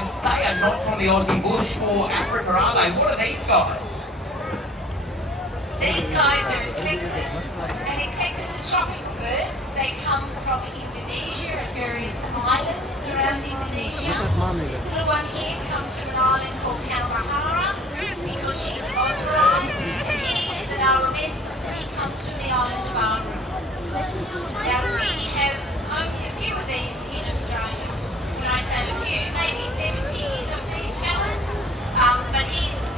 guys, they are not from the Aussie bush or Africa, are they? What are these guys? These guys are eclectus, and eclectus are tropical birds. They come from Indonesia and various islands around Indonesia. This little one here comes from an island called Halmahera because she's an Osprey, and he is an aramensis and he comes from the island of Aru. Now we have only a few of these in Australia. When I say a few, maybe 70 of these fellas, but he's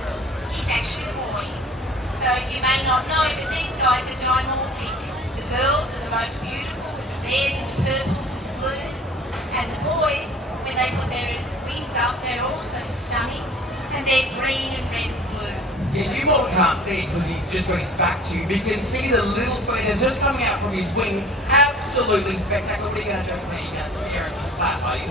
actually a boy. So you may not know, but these guys are dimorphic. The girls are the most beautiful with the red and the purples and the blues. And the boys, when they put their wings up, they're also stunning. And they're green and red and blue. Yeah, you all can't see it because he's just got his back to you, but you can see the little feathers just coming out from his wings. Absolutely spectacular. What are you going to do with me? You're going to stare into the flap, are you?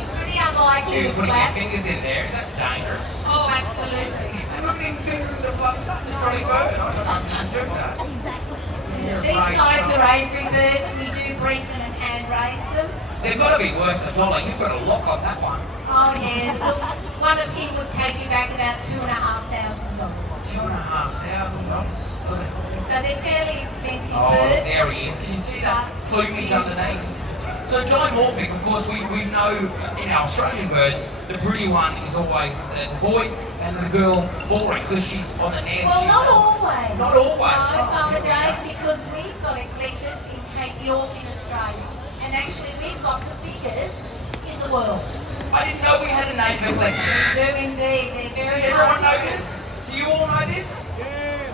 It's pretty unlikely You're to putting your flap. fingers in there. Is that dangerous? Oh, absolutely. Look at him fingering the blood. Johnny Bird. I don't know if you should do that. These guys are aviary birds. We do breed them and hand raise them. They've got to be worth $1. You've got a lock on that one. Oh yeah, look, one of him would take you back about $2,500. $2,500. So they're fairly expensive Oh, birds. there he is. Can you see that plumage underneath? So dimorphic, of course, we know in our Australian birds, the pretty one is always the boy and the girl boring because she's on the nest. Well, not always. Not always. No, Mama Dave, because we've got eclectus in Cape York in Australia. And actually we've got the biggest in the world. I didn't know we had a name for eclectus. We do indeed. They're very Does everyone know this? Do you all know this?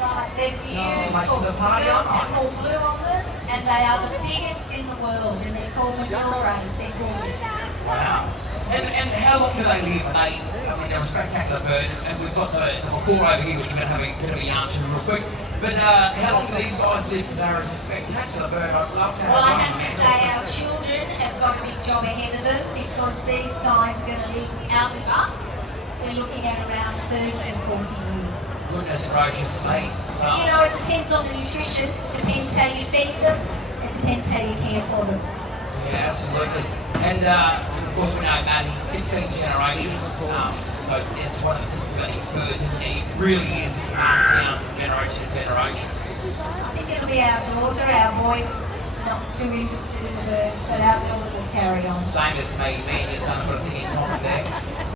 Right, they're beautiful. Late to the party, girls aren't I? have all blue on them, and they are the biggest in the world, and they're called Maguilays. They're gorgeous. Wow. And how long do they live? Are they, I mean, they're a spectacular bird, and we've got the macaw over here, which we're going to have a bit of a yarn to real quick. But how long do these guys live? They're a spectacular bird. I'd love to have Well, I one. have to say our children have got a big job ahead of them because these guys are going to live out with us. We're looking at around 30 and 40 years. Goodness gracious me. You know, it depends on the nutrition, depends how you feed them, it depends how you care for them. Yeah, absolutely. And of course we know Matt, he's 16 generations. So it's one of the things about his birds, isn't he? It really is passed down from generation to generation. I think it'll be our daughter, our boys not too interested in the birds, but our daughter will carry on. Same as me and your son have got a thing in common there.